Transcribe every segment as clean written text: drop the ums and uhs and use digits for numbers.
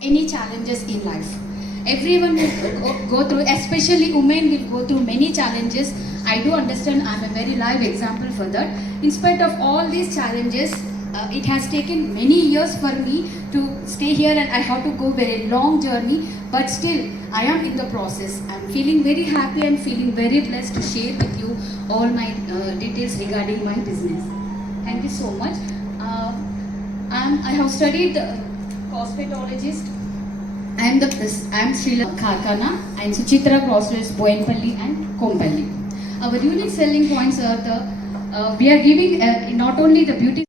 any challenges in life. Everyone will go through, especially women will go through many challenges. I do understand, I'm a very live example for that. In spite of all these challenges, it has taken many years for me to stay here and I have to go very long journey, but still I am in the process. I'm feeling very happy and feeling very blessed to share with you all my details regarding my business. Thank you so much. I have studied cosmetologist. I am Srila Kharkana. I am Suchitra Crossroads, Boyenpalli and Kompalli. Our unique selling points are we are giving not only the beauty.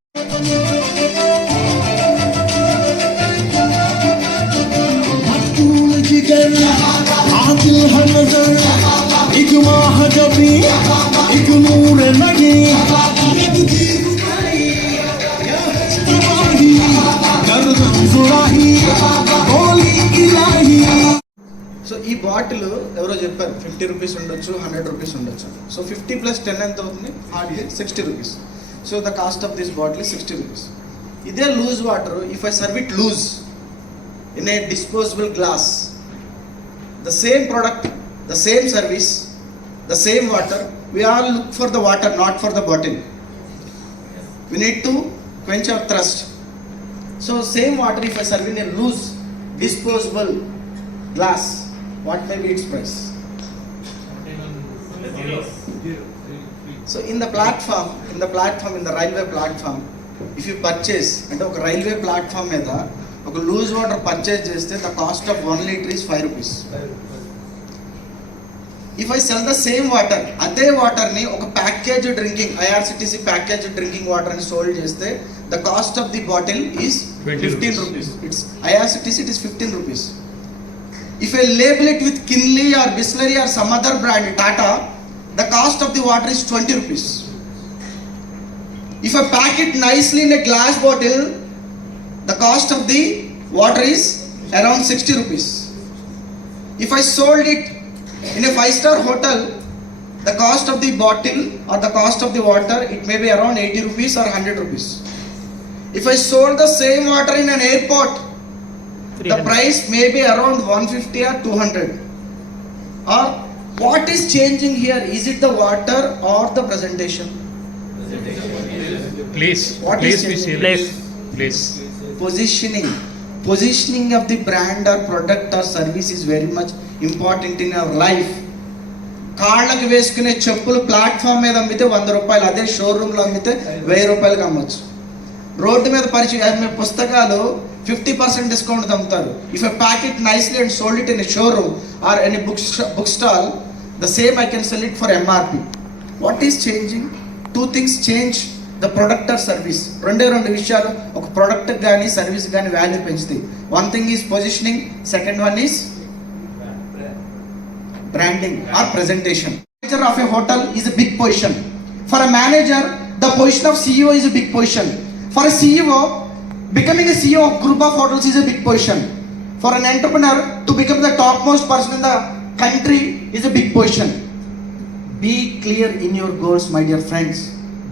So ఈ బాటిల్ ఎవరో చెప్పారు 50 రూపీస్ ఉండొచ్చు, 100 రూపీస్ ఉండొచ్చు. సో 50 + 10 ఎంత అవుతుంది? Hardly 60 rupees. So the cost of this bottle is 60 rupees. ఇదే loose water, if I serve it loose in a disposable glass, the same product, the same service, the same water, we all look for the water, not for the bottle. We need to quench our thirst. So same water, if I serve in a loose disposable glass, what may be its price? So in the platform, in the railway platform, if you purchase, and oka railway platform meda oka loose water purchase cheste, the cost of 1 liter is 5 rupees. If I sell the same water, అదే వాటర్ ని ఒక package drinking IRCTC package drinking water ని సోల్డ్ చేస్తే the cost of the bottle is 15 rupees. It's IRCTC, it is 15 rupees. If I label it with Kinley or Bisleri or some other brand, Tata, the cost of the water is 20 rupees. If I pack it nicely in a glass bottle, the cost of the water is around 60 rupees. If I sold it in a 5-star hotel, the cost of the bottle or the cost of the water, it may be around 80 rupees or 100 rupees. If I sold the same water in an airport, the price may be around 150 or 200. Or what is changing here? Is it the water or the presentation? Please, What please, is please. Positioning of the brand or product or service is very much important in our life. కాళ్ళకి వేసుకునే చెప్పులు ప్లాట్ఫామ్ మీద అమ్మితే 100 రూపాయలు, అదే షోరూంలో అమ్మితే 1000 రూపాయలకి అమ్మొచ్చు. రోడ్డు మీద పరిచయం పుస్తకాలు 50% డిస్కౌంట్ అమ్ముతారు. If I pack it nicely and sold it in a showroom or an book stall, the same I can sell it for MRP. What is changing? 2 things change the product or service. రెండు విషయాలు ఒక product కానీ service కానీ value పెంచుతాయి. One thing is positioning, second one is branding or presentation. Manager of a hotel is a big position. For a manager, the position of CEO is a big position. For a CEO, becoming a CEO of group of hotels is a big position. For an entrepreneur, to become the topmost person in the country is a big position. Be clear in your goals, my dear friends.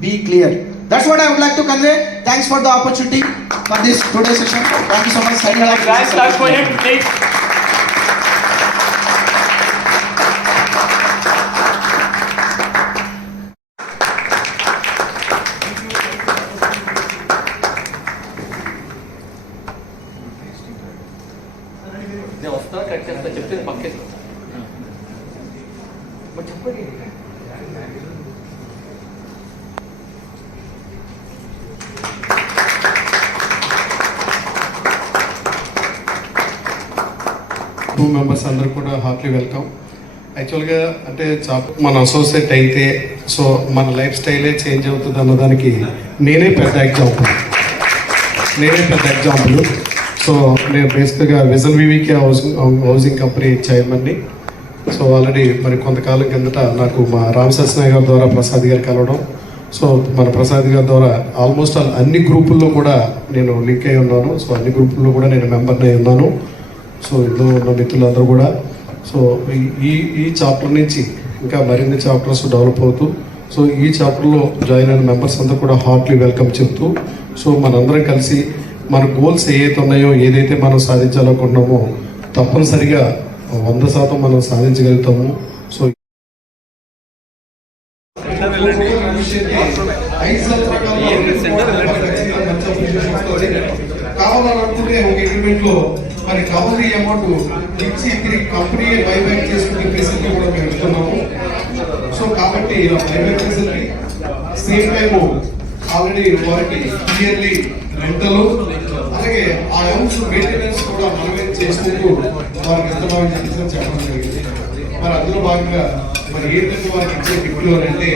Be clear. That's what I would like to convey. Thanks for the opportunity for this today's session. Thank you so much. Guys, clap for him, please. నేను వస్తా కట్ చేస్తా చెప్తే పక్కేస్తా చెప్పండి. మెంబర్స్ అందరూ కూడా Hartley welcome. యాక్చువల్గా అంటే మన అసోసియేట్ అయితే సో మన లైఫ్ స్టైలే చేంజ్ అవుతుంది అన్నదానికి నేనే పెద్ద ఎగ్జాంపుల్. సో నేను బేసిక్గా విజన్ వివికే హౌసింగ్ కంపెనీ చైర్మన్ని. సో ఆల్రెడీ మరి కొంతకాలం కిందట నాకు మా రామ్ సత్యనారాయణ గారి ద్వారా ప్రసాద్ గారు కలవడం, సో మన ప్రసాద్ గారి ద్వారా ఆల్మోస్ట్ అన్ని గ్రూపుల్లో కూడా నేను లింక్ అయి ఉన్నాను. సో అన్ని గ్రూపుల్లో కూడా నేను మెంబర్ని అయి ఉన్నాను. సో ఇందులో ఉన్న మిత్రులందరూ కూడా సో ఈ చాప్టర్ నుంచి ఇంకా మరిన్ని చాప్టర్స్ డెవలప్ అవుతూ సో ఈ చాప్టర్లో జాయిన్ అయిన మెంబర్స్ అందరూ కూడా హార్ట్లీ వెల్కమ్ చెప్తూ సో మనందరం కలిసి మన గోల్స్ ఏవైతే ఉన్నాయో, ఏదైతే మనం సాధించాలనుకుంటున్నామో తప్పనిసరిగా 100% మనం సాధించగలుగుతాము. సో కావాలనుకుంటే ఒక అగ్రిమెంట్ లో మరి కవరీ అమౌంట్ ఇచ్చి తిరిగి కంపెనీ బైబ్యాక్ చేసుకునే ఫెసిలిటీ కూడా మేము ఇస్తున్నాము. సో కాబట్టి ఇలా buyback facility same time already వారికి క్లియర్లీ రెంటలు అలాగే ఆ అమౌంట్స్ మెయింటెనెన్స్ కూడా మనమే చేసుకుంటూ వారికి ఇస్తున్నామని చెప్పడం జరిగింది. మరి అందులో భాగంగా మరి ఏంటంటే వారికి ఇచ్చే గిఫ్ట్లు అంటే